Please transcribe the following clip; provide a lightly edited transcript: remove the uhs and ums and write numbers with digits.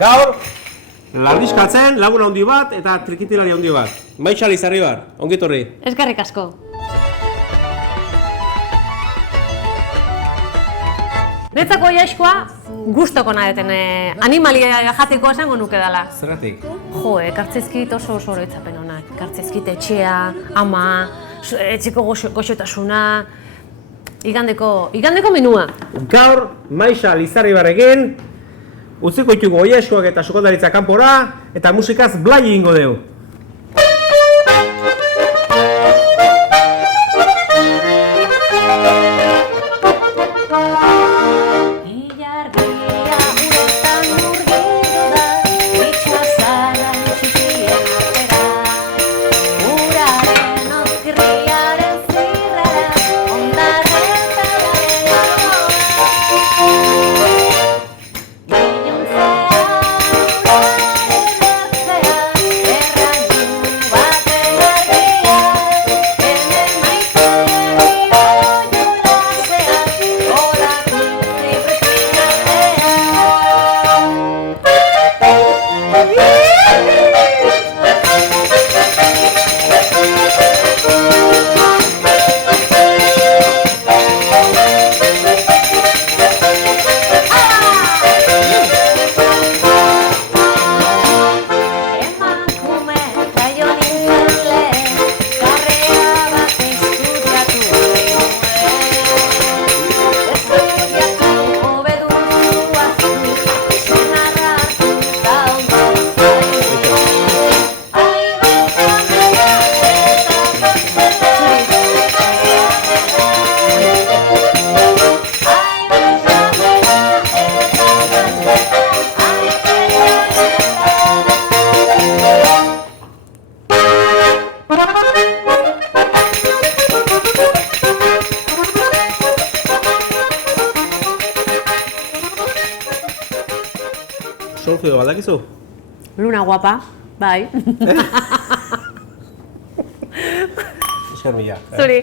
Gaur, Larrizkaltzen lagun handi bat eta trikitilari handi bat. Maitxa Lizarribar, ongi etorri. Eskerrik asko. Netzako jaizkoa gustoko nadeten animalia jateko esango nuke dela. Zergatik? Jo, ekartzezkit oso oroitzapen honak. Ekartzezkit etxea, ama, etxeko goxotasuna, igandeko menua. Gaur, Maitxa Lizarribarrekin, utziko ditugu oiaskoak eta sukaldaritza kanpora, eta musikaz blai egingo dugu. Solfeo, baldakizu? Luna guapa, bai. Esker mila. Zuri.